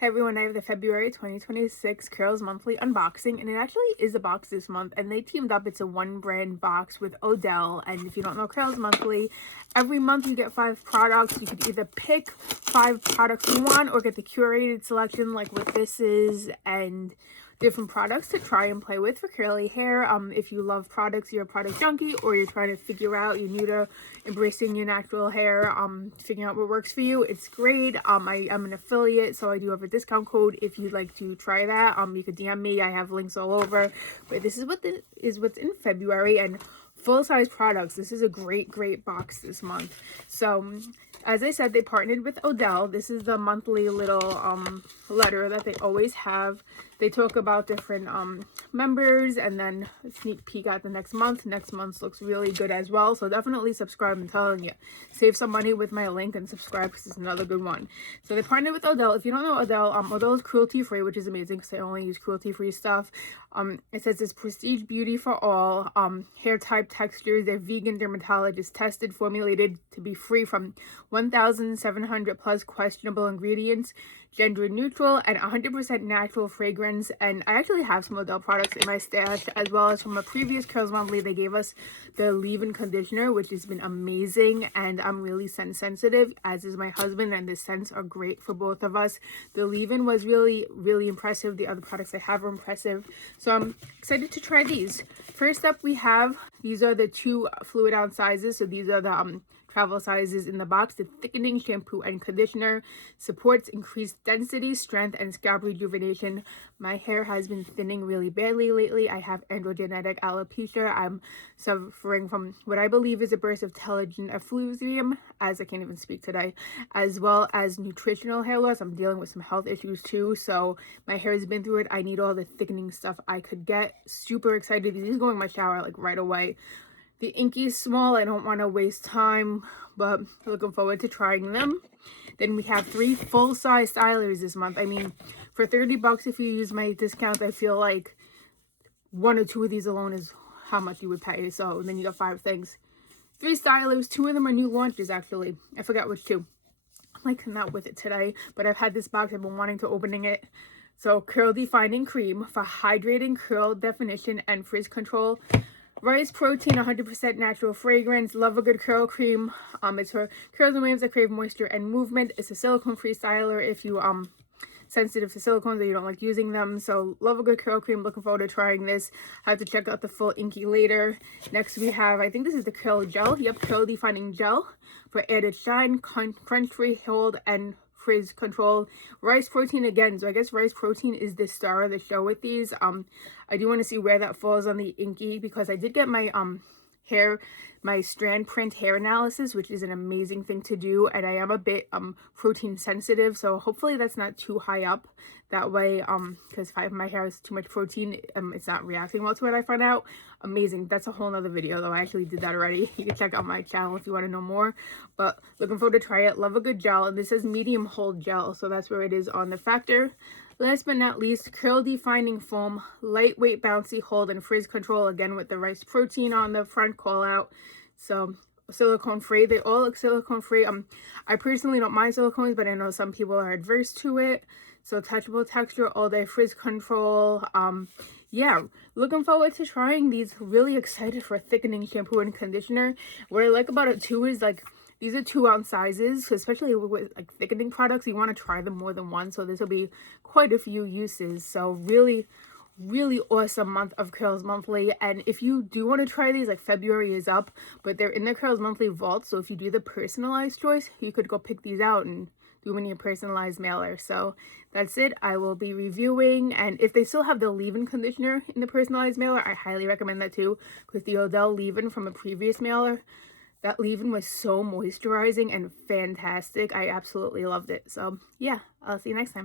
Hey everyone, I have the February 2026 Curls Monthly unboxing, and it actually is a box this month, and they teamed up. It's a one brand box with Odele, and if you don't know Curls Monthly, every month you get 5 products. You could either pick 5 products you want or get the curated selection like what this is, and different products to try and play with for curly hair. If you love products, you're a product junkie, or you're trying to figure out, you're new to embracing your natural hair, figuring out what works for you, it's great. I'm an affiliate, so I do have a discount code if you'd like to try that. You could DM me. I have links all over. But this is what's in February, and full-size products. This is a great box this month. So as I said, they partnered with Odele. This is the monthly little letter that they always have. They talk about different members, and then a sneak peek at the next month. Next month looks really good as well, so definitely subscribe. I'm telling you, save some money with my link and subscribe because it's another good one. So they partnered with Odele. If you don't know Odele, Odele is cruelty free, which is amazing because they only use cruelty free stuff. It says it's prestige beauty for all, hair type, textures. They're vegan, dermatologist tested, formulated to be free from 1,700 plus questionable ingredients, gender neutral, and 100% natural fragrance. And I actually have some Odele products in my stash, as well as from a previous Curls Monthly. They gave us the leave-in conditioner, which has been amazing, and I'm really scent sensitive, as is my husband, and the scents are great for both of us. The leave-in was really impressive. The other products I have are impressive, so I'm excited to try these. First up, we have, these are the 2 fluid ounce sizes, so these are the travel sizes in the box. The thickening shampoo and conditioner supports increased density, strength, and scalp rejuvenation. My hair has been thinning really badly lately. I have androgenetic alopecia. I'm suffering from what I believe is a burst of telogen effluvium, as I can't even speak today, as well as nutritional hair loss. I'm dealing with some health issues too, so my hair has been through it. I need all the thickening stuff I could get. Super excited. These are going in my shower like right away. The inky is small. I don't want to waste time, but looking forward to trying them. Then we have 3 full-size stylers this month. I mean, for 30 bucks, if you use my discount, I feel like 1 or 2 of these alone is how much you would pay. So then you got 5 things. 3 stylers. 2 of them are new launches, actually. I forgot which 2. I'm like not with it today, but I've had this box. I've been wanting to opening it. So curl defining cream for hydrating, curl definition, and frizz control. Rice protein, 100% natural fragrance. Love a good curl cream. It's for curls and waves that crave moisture and movement. It's a silicone-free styler if you sensitive to silicones or you don't like using them. So love a good curl cream. Looking forward to trying this. I have to check out the full inky later. Next we have, I think this is the curl gel. Yep, curl defining gel for added shine, crunch-free hold, and frizz control. Rice protein again, so I guess rice protein is the star of the show with these. I do want to see where that falls on the inky, because I did get my my strand print hair analysis, which is an amazing thing to do, and I am a bit protein sensitive, so hopefully that's not too high up. That way, because if my hair has too much protein, it's not reacting well to it, I find out. Amazing. That's a whole nother video though. I actually did that already. You can check out my channel if you want to know more, but looking forward to try it. Love a good gel, and this is medium hold gel, so that's where it is on the factor. Last but not least, curl defining foam, lightweight bouncy hold and frizz control, again with the rice protein on the front call out. So silicone free. They all look silicone free. I personally don't mind silicones, but I know some people are adverse to it. So touchable texture, all day frizz control. Yeah, looking forward to trying these. Really excited for thickening shampoo and conditioner. What I like about it too is like, these are 2 ounce sizes, especially with like thickening products. You want to try them more than once, so this will be quite a few uses. So really awesome month of Curls Monthly. And if you do want to try these, like February is up, but they're in the Curls Monthly vault, so if you do the personalized choice, you could go pick these out and do them in your personalized mailer. So that's it. I will be reviewing, and if they still have the leave-in conditioner in the personalized mailer, I highly recommend that too, because the Odele leave-in from a previous mailer, that leave-in was so moisturizing and fantastic. I absolutely loved it. So yeah, I'll see you next time.